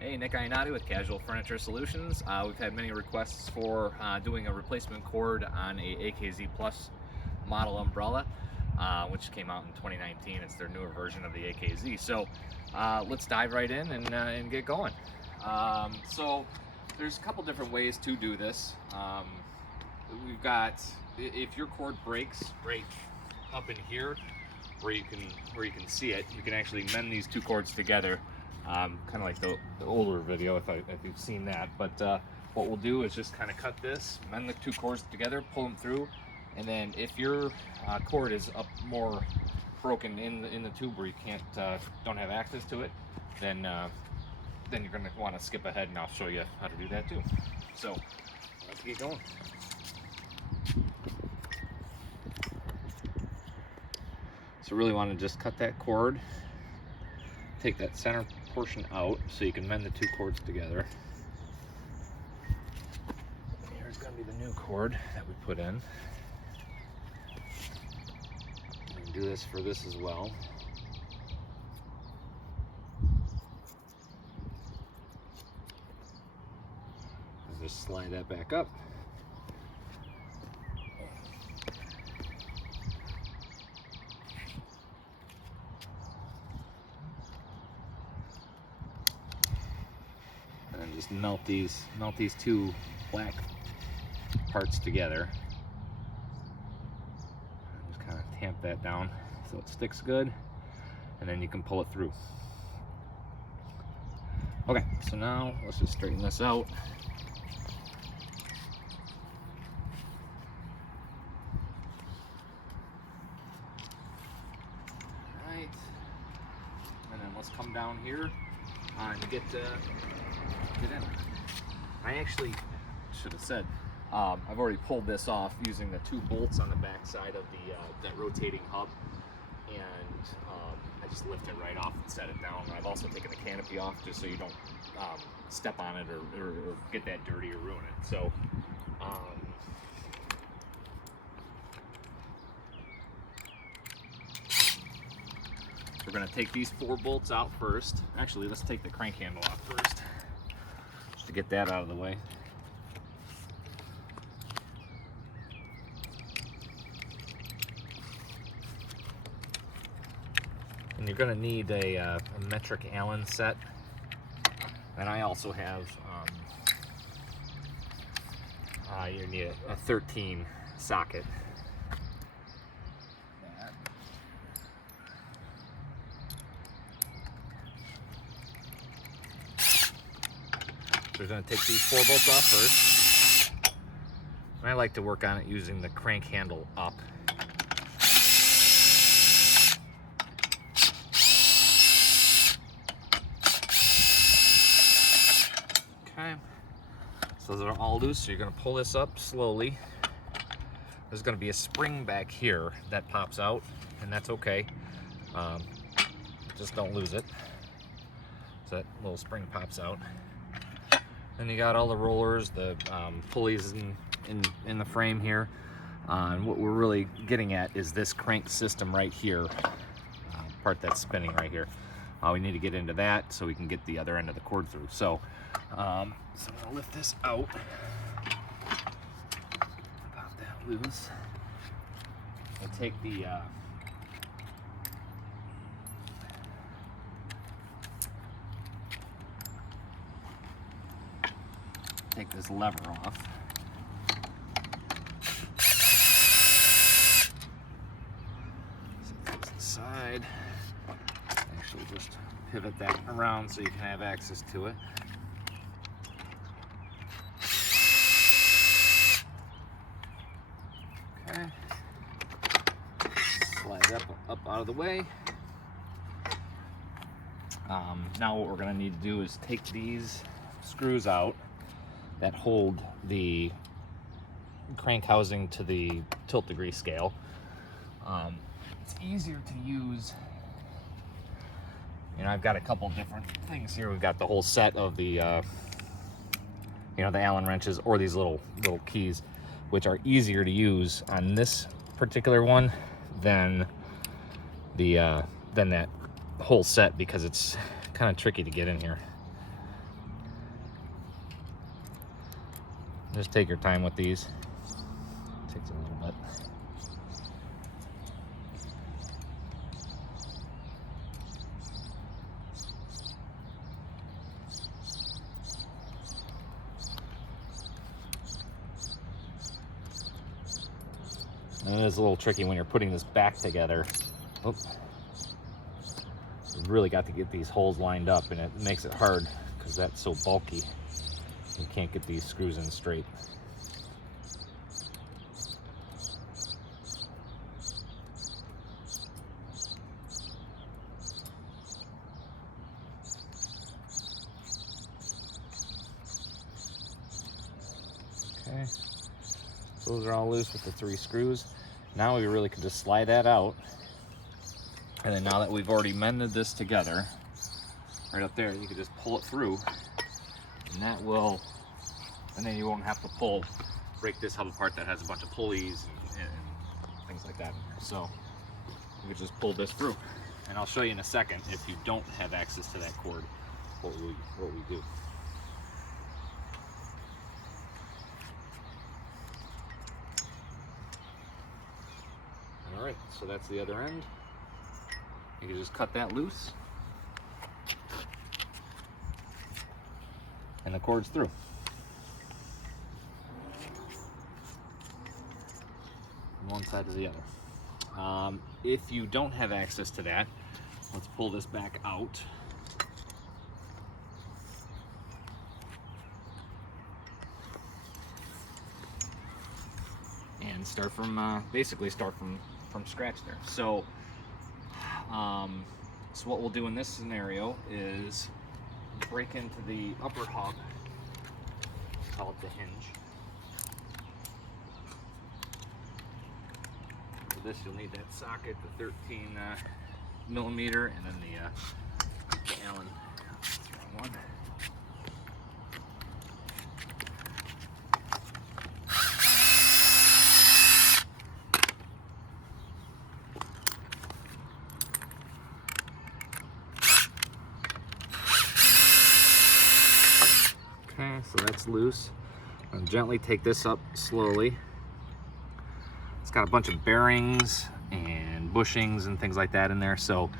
Hey, Nick Ionati with Casual Furniture Solutions. We've had many requests for doing a replacement cord on a AKZ Plus model umbrella, which came out in 2019. It's their newer version of the AKZ. So let's dive right in and get going. So there's a couple different ways to do this. We've got, if your cord breaks right up in here, where you can see it, you can actually mend these two cords together. Kind of like the older video, if you've seen that. But what we'll do is just kind of cut this, mend the two cords together, pull them through, and then if your cord is up more broken in the tube where you don't have access to it, then you're going to want to skip ahead, and I'll show you how to do that too. So let's get going. So really want to just cut that cord, take that center portion out so you can mend the two cords together. Here's going to be the new cord that we put in. You can do this for this as well. And just slide that back up. And just melt these two black parts together. Just kind of tamp that down so it sticks good, and then you can pull it through. Okay, so now let's just straighten this out. All right, and then let's come down here and get in. I actually should have said, I've already pulled this off using the two bolts on the back side of that rotating hub, and I just lift it right off and set it down. I've also taken the canopy off just so you don't step on it or get that dirty or ruin it. So we're going to take these 4 bolts out first. Actually, let's take the crank handle off first, just to get that out of the way. And you're going to need a metric Allen set. And I also have, you need a 13 socket. So we're going to take these 4 bolts off first. And I like to work on it using the crank handle up. Okay, so those are all loose, so you're going to pull this up slowly. There's going to be a spring back here that pops out, and that's okay. Just don't lose it. So that little spring pops out. Then you got all the rollers, the pulleys in the frame here. And what we're really getting at is this crank system right here, part that's spinning right here. We need to get into that so we can get the other end of the cord through. So, I'm gonna lift this out, pop that loose, and take the this lever off. Set this aside. Actually, just pivot that around so you can have access to it. Okay. Slide up out of the way. Now what we're going to need to do is take these screws out that hold the crank housing to the tilt degree scale. It's easier to use. You know, I've got a couple different things here. We've got the whole set of the, the Allen wrenches, or these little keys, which are easier to use on this particular one than that whole set, because it's kind of tricky to get in here. Just take your time with these. Takes a little bit. And it is a little tricky when you're putting this back together. Oh. You've really got to get these holes lined up, and it makes it hard because that's so bulky. You can't get these screws in straight. Okay, those are all loose with the 3 screws. Now we really can just slide that out. And then now that we've already mended this together, right up there, you can just pull it through, and that will, and then you won't have to break this hub apart that has a bunch of pulleys and things like that in there. So you can just pull this through. And I'll show you in a second, if you don't have access to that cord, what we do. All right, so that's the other end. You can just cut that loose, and the cord's through. From one side to the other. If you don't have access to that, let's pull this back out. And start from, basically start from scratch there. So what we'll do in this scenario is break into the upper hub, call it the hinge. For this you'll need that socket, the 13 millimeter, and then the Allen. That's the wrong one. Okay, so that's loose. And gently take this up slowly. It's got a bunch of bearings and bushings and things like that in there, so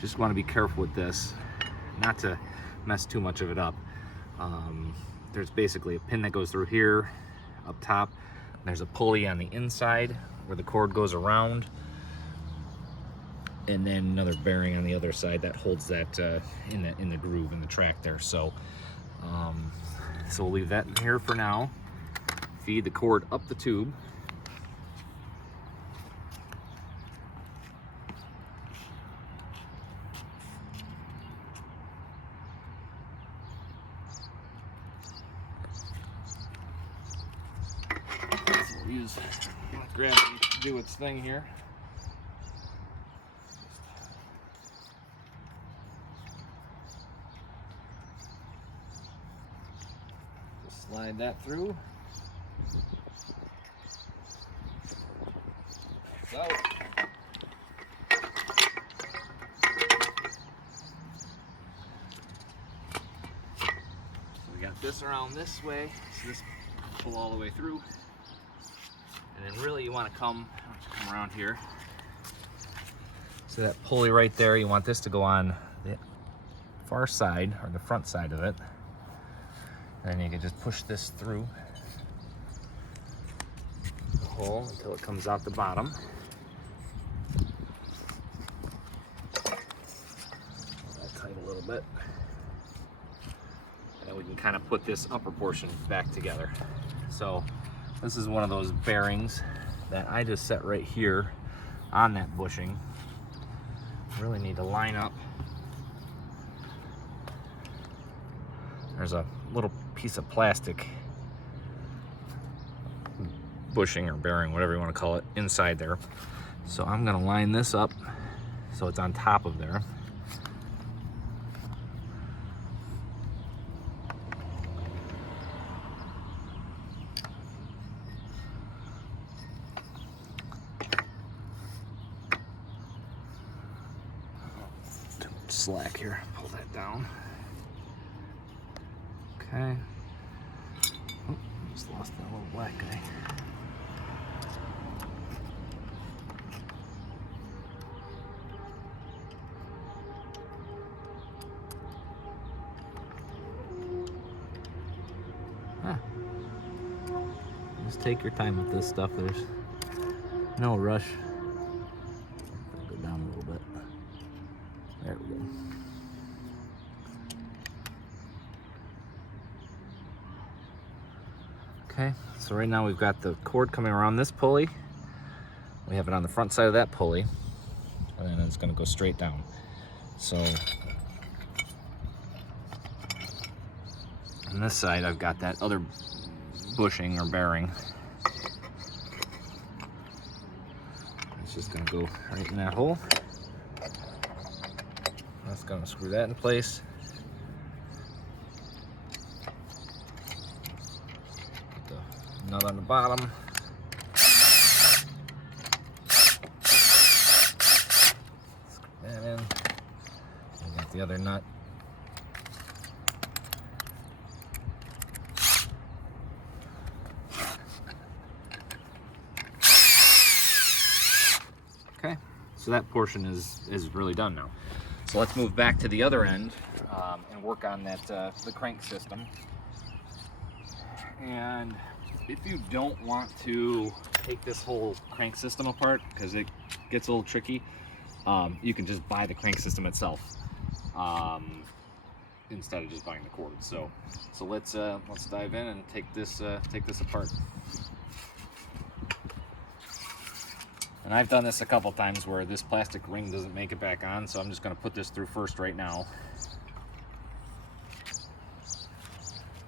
just want to be careful with this, not to mess too much of it up. There's basically a pin that goes through here, up top. There's a pulley on the inside where the cord goes around, and then another bearing on the other side that holds that in the groove in the track there. So so we'll leave that in here for now. Feed the cord up the tube. So we'll use gravity to do its thing here. Slide that through. So, we got this around this way, so this pull all the way through. And then really you want to come around here. So that pulley right there, you want this to go on the far side, or the front side of it. And then you can just push this through the hole until it comes out the bottom. Pull that tight a little bit. And then we can kind of put this upper portion back together. So this is one of those bearings that I just set right here on that bushing. Really need to line up. There's a little piece of plastic bushing or bearing, whatever you want to call it, inside there. So I'm going to line this up so it's on top of there. Slack here, pull that down. Okay, Almost lost that little black guy. Huh. Just take your time with this stuff. There's no rush. Go down a little bit. There we go. Okay, so right now we've got the cord coming around this pulley. We have it on the front side of that pulley, and then it's going to go straight down. So on this side, I've got that other bushing or bearing. It's just going to go right in that hole. That's going to screw that in place. Put the nut on the bottom. Screw that in. We got the other nut. Okay, so that portion is really done now. So let's move back to the other end and work on that the crank system. And if you don't want to take this whole crank system apart, because it gets a little tricky, you can just buy the crank system itself instead of just buying the cord. So let's dive in and take this apart. And I've done this a couple times where this plastic ring doesn't make it back on, so I'm just going to put this through first right now.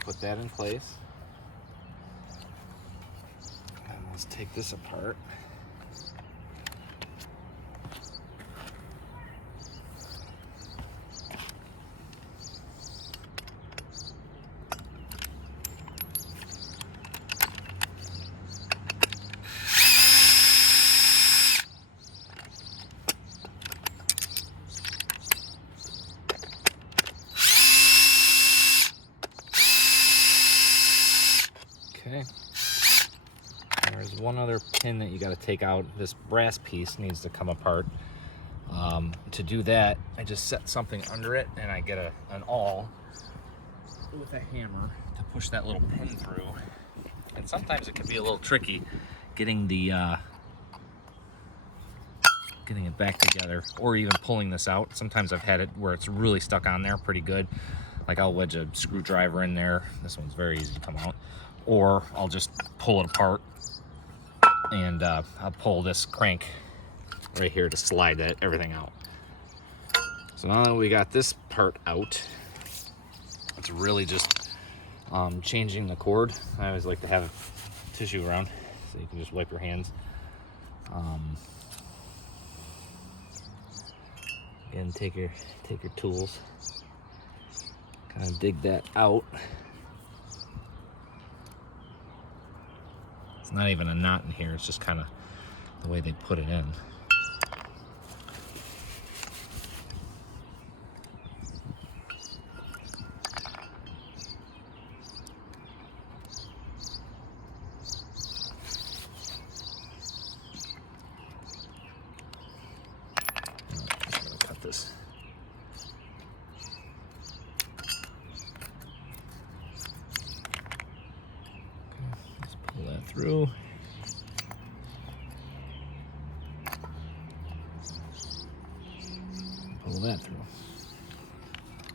Put that in place. And let's take this apart. Okay, there's one other pin that you got to take out. This brass piece needs to come apart. To do that, I just set something under it and I get an awl with a hammer to push that little pin through. And sometimes it can be a little tricky getting getting it back together, or even pulling this out. Sometimes I've had it where it's really stuck on there pretty good. Like I'll wedge a screwdriver in there. This one's very easy to come out. Or I'll just pull it apart and I'll pull this crank right here to slide everything out. So now that we got this part out, it's really just changing the cord. I always like to have tissue around so you can just wipe your hands. Again, take your tools, kind of dig that out. It's not even a knot in here, it's just kind of the way they put it in. Cut this. Let's pull that through. Pull that through.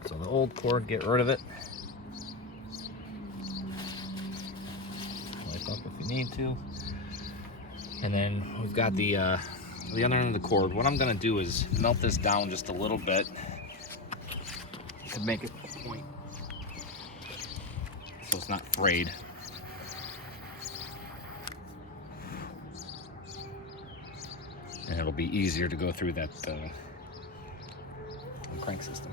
So the old cord, get rid of it. Wipe up if you need to. And then we've got the other end of the cord. What I'm going to do is melt this down just a little bit to make it point so it's not frayed. And it'll be easier to go through that crank system.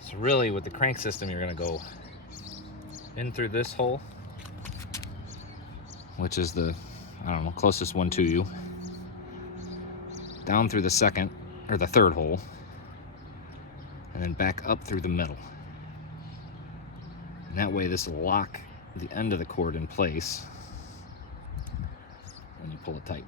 So really with the crank system, you're going to go in through this hole, which is the, I don't know, closest one to you, down through the second or the third hole, and then back up through the middle. And that way this will lock the end of the cord in place when you pull it tight.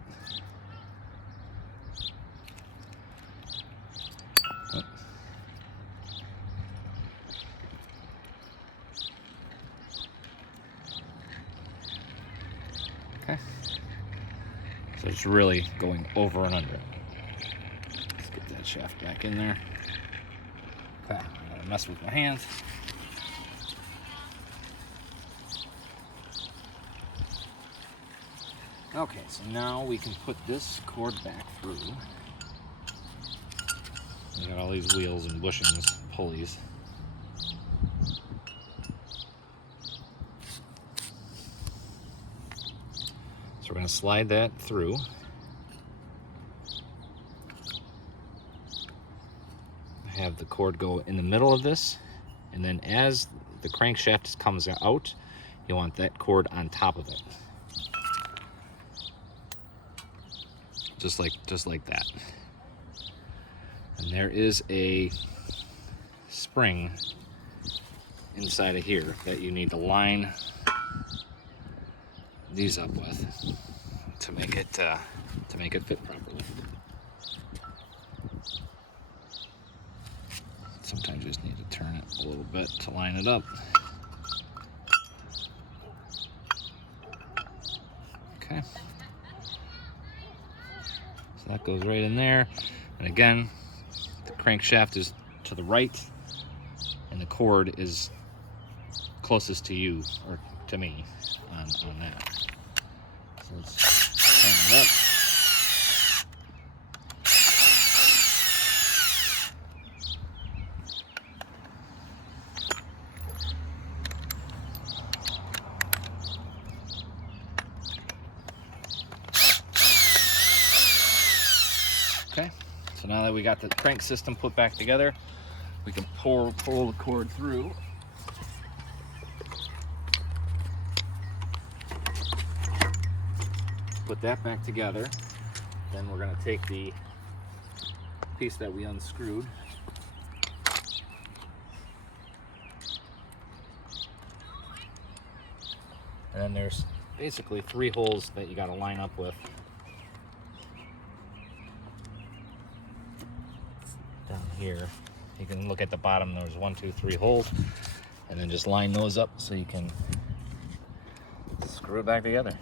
Okay. So it's really going over and under. Let's get that shaft back in there. Okay, I gotta mess with my hands. Okay, so now we can put this cord back through. We got all these wheels and bushings, pulleys. So we're going to slide that through. Have the cord go in the middle of this, and then as the crankshaft comes out, you want that cord on top of it. Just like that. And there is a spring inside of here that you need to line these up with to make it fit properly. Sometimes you just need to turn it a little bit to line it up. Okay. So that goes right in there. And again, the crankshaft is to the right and the cord is closest to you, or to me, on that. So let's turn it up. Okay, so now that we got the crank system put back together, we can pull the cord through. Put that back together. Then we're going to take the piece that we unscrewed. And then there's basically 3 holes that you got to line up with. Down here, you can look at the bottom. There's 1, 2, 3 holes, and then just line those up so you can screw it back together.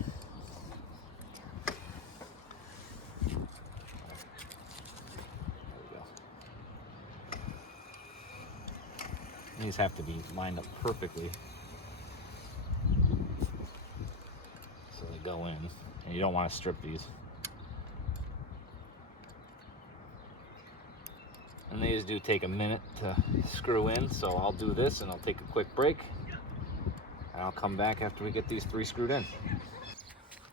These have to be lined up perfectly so they go in, and you don't want to strip these. And these do take a minute to screw in, so I'll do this and I'll take a quick break, and I'll come back after we get these 3 screwed in.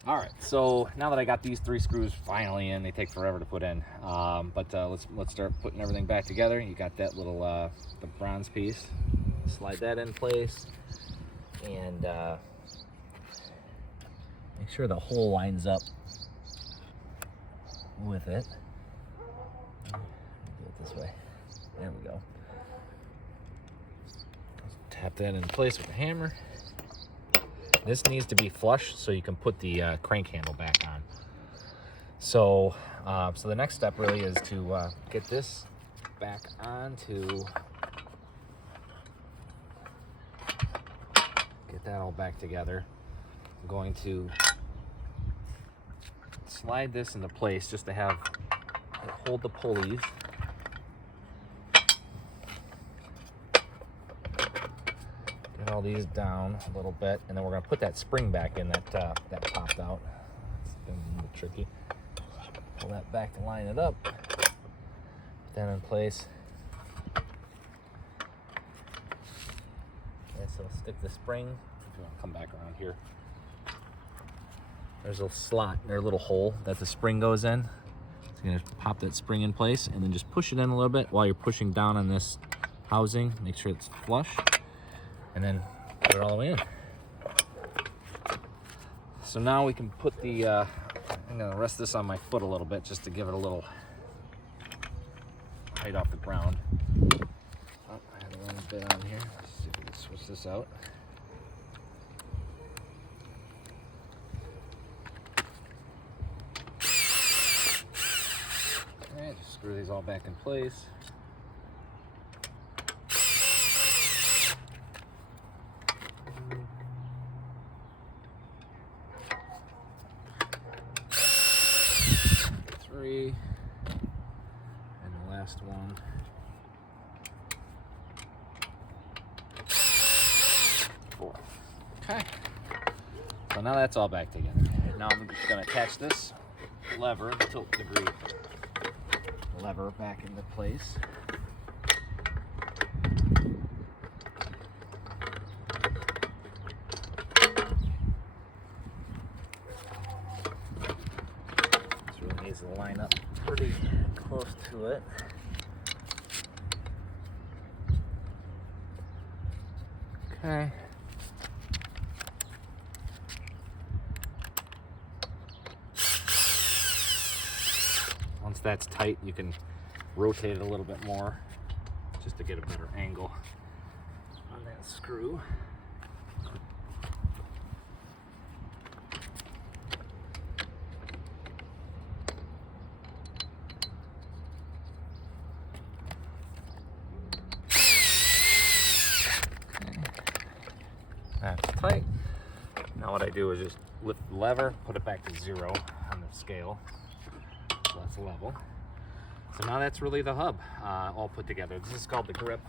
All right, so now that I got these 3 screws finally in, they take forever to put in, but let's start putting everything back together. You got that little the bronze piece. Slide that in place, and make sure the hole lines up with it. Do it this way. There we go. Tap that in place with a hammer. This needs to be flush so you can put the crank handle back on. So the next step really is to get this back onto, get that all back together. I'm going to slide this into place just to have it hold the pulleys. Get all these down a little bit, and then we're going to put that spring back in that popped out. It's been a little tricky. Pull that back to line it up. Put that in place. Okay, so stick the spring. If you want to come back around here, there's a slot, there's a little hole that the spring goes in. So you're gonna pop that spring in place and then just push it in a little bit while you're pushing down on this housing. Make sure it's flush, and then put it all the way in. So now we can put the, I'm gonna rest this on my foot a little bit just to give it a little height off the ground. Oh, I had a little bit on here. Let's see if we can switch this out. screw these all back in place. Three, and the last one. Four. Okay. So now that's all back together. Now I'm just going to attach this lever, the tilt degree lever, back into place. This really needs to line up pretty close to it. Okay. Once that's tight, you can rotate it a little bit more just to get a better angle on that screw. That's tight. Now what I do is just lift the lever, put it back to 0 on the scale. So that's level. So now that's really the hub all put together. This is called the grip.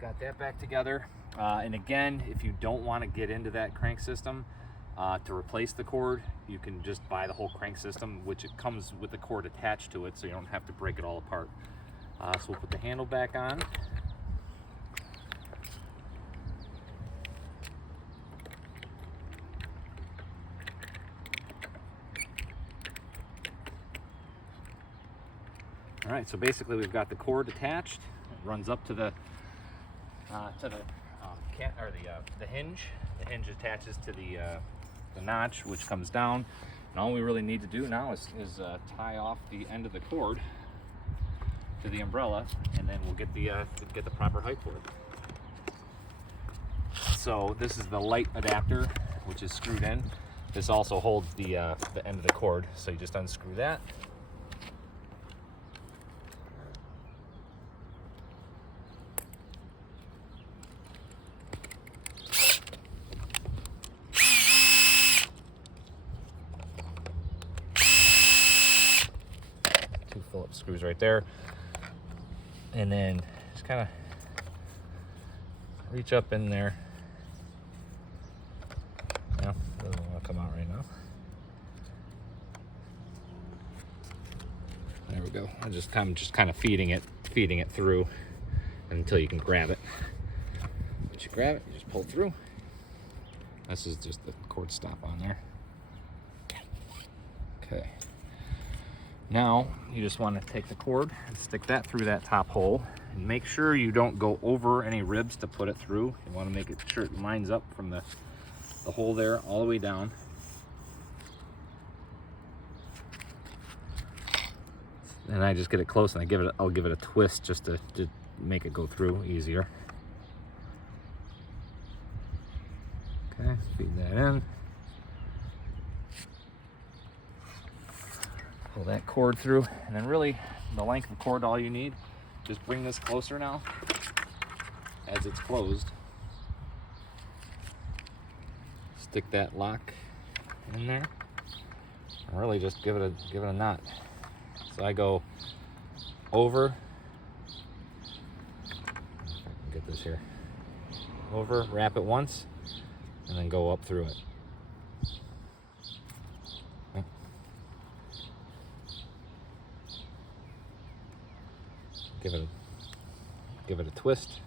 Got that back together. And again, if you don't want to get into that crank system to replace the cord, you can just buy the whole crank system, which it comes with the cord attached to it, so you don't have to break it all apart. So we'll put the handle back on. All right, so basically we've got the cord attached. It runs up to the hinge. The hinge attaches to the notch, which comes down. And all we really need to do now is tie off the end of the cord to the umbrella, and then we'll get the proper height for it. So this is the light adapter, which is screwed in. This also holds the end of the cord, so you just unscrew that. Phillips screws right there, and then just kind of reach up in there. No, doesn't want to come out right now. There we go. I'm just kind of feeding it through until you can grab it. Once you grab it, you just pull through. This is just the cord stop on there. Okay. Now, you just want to take the cord and stick that through that top hole, and make sure you don't go over any ribs to put it through. You want to make sure it lines up from the hole there all the way down. And I just get it close, and I'll give it a twist just to make it go through easier. Okay, feed that in. Pull that cord through, and then really the length of cord, all you need, just bring this closer now as it's closed. Stick that lock in there, and really just give it a knot. So I go over, get this here, over, wrap it once, and then go up through it. Give it a twist.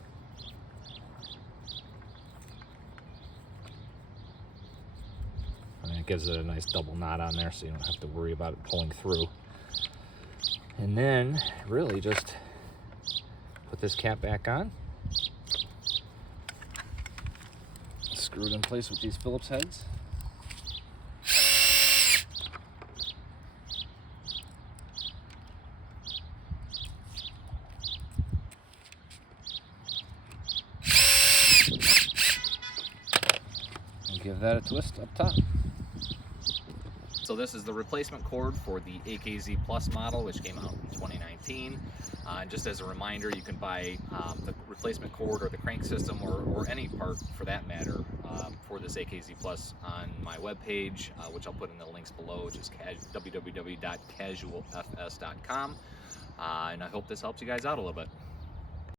And it gives it a nice double knot on there, so you don't have to worry about it pulling through. And then really just put this cap back on. Screw it in place with these Phillips heads. Give that a twist up top. So this is the replacement cord for the AKZ Plus model, which came out in 2019. And just as a reminder, you can buy the replacement cord or the crank system or any part for that matter for this AKZ Plus on my webpage, which I'll put in the links below, which is www.casualfs.com. And I hope this helps you guys out a little bit.